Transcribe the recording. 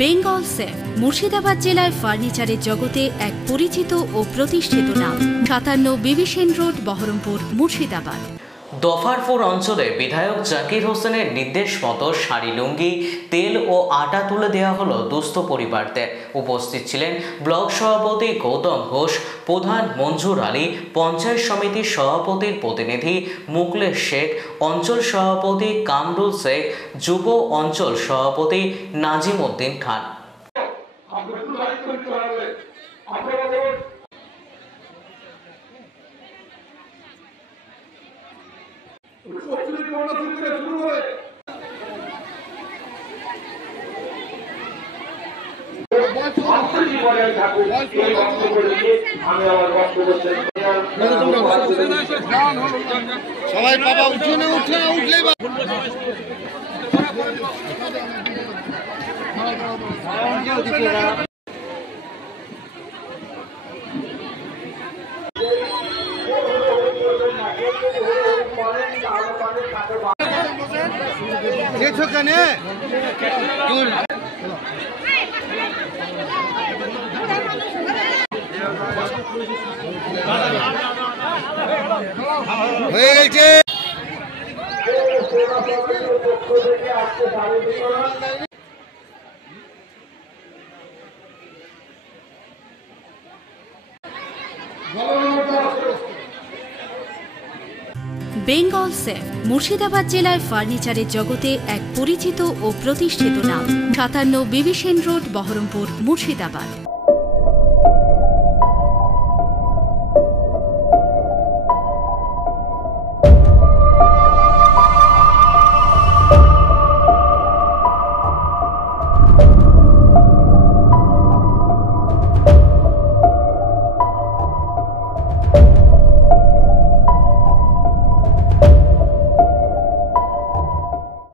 Bengal safe Murshidabad জেলায় ফার্নিচারের জগতে এক পরিচিত ও প্রতিষ্ঠিত নাম। 57 বিবি সেন রোড, বহরমপুর, মুর্শিদাবাদ। দফারপুর অঞ্চলে বিধায়ক জাকির হোসেনের নির্দেশ মতো শাড়ি, লুঙ্গি, তেল ও আটা তুলে দেওয়া হলো দুস্থ পরিবারদের। উপস্থিত ছিলেন ব্লক সভাপতি গৌতম ঘোষ, প্রধান মঞ্জুর আলী, পঞ্চায়েত সমিতির সভাপতির প্রতিনিধি মুকলেশ শেখ, অঞ্চল সভাপতি কামরুল শেখ, যুব অঞ্চল সভাপতি নাজিম উদ্দিন খান। সবাই বাবা উঠলে হয়ে গেছে। বেঙ্গল সেফ মুর্শিদাবাদ জেলায় ফার্নিচারের জগতে এক পরিচিত ও প্রতিষ্ঠিত নাম। 57 বিবি সেন রোড, বহরমপুর, মুর্শিদাবাদ।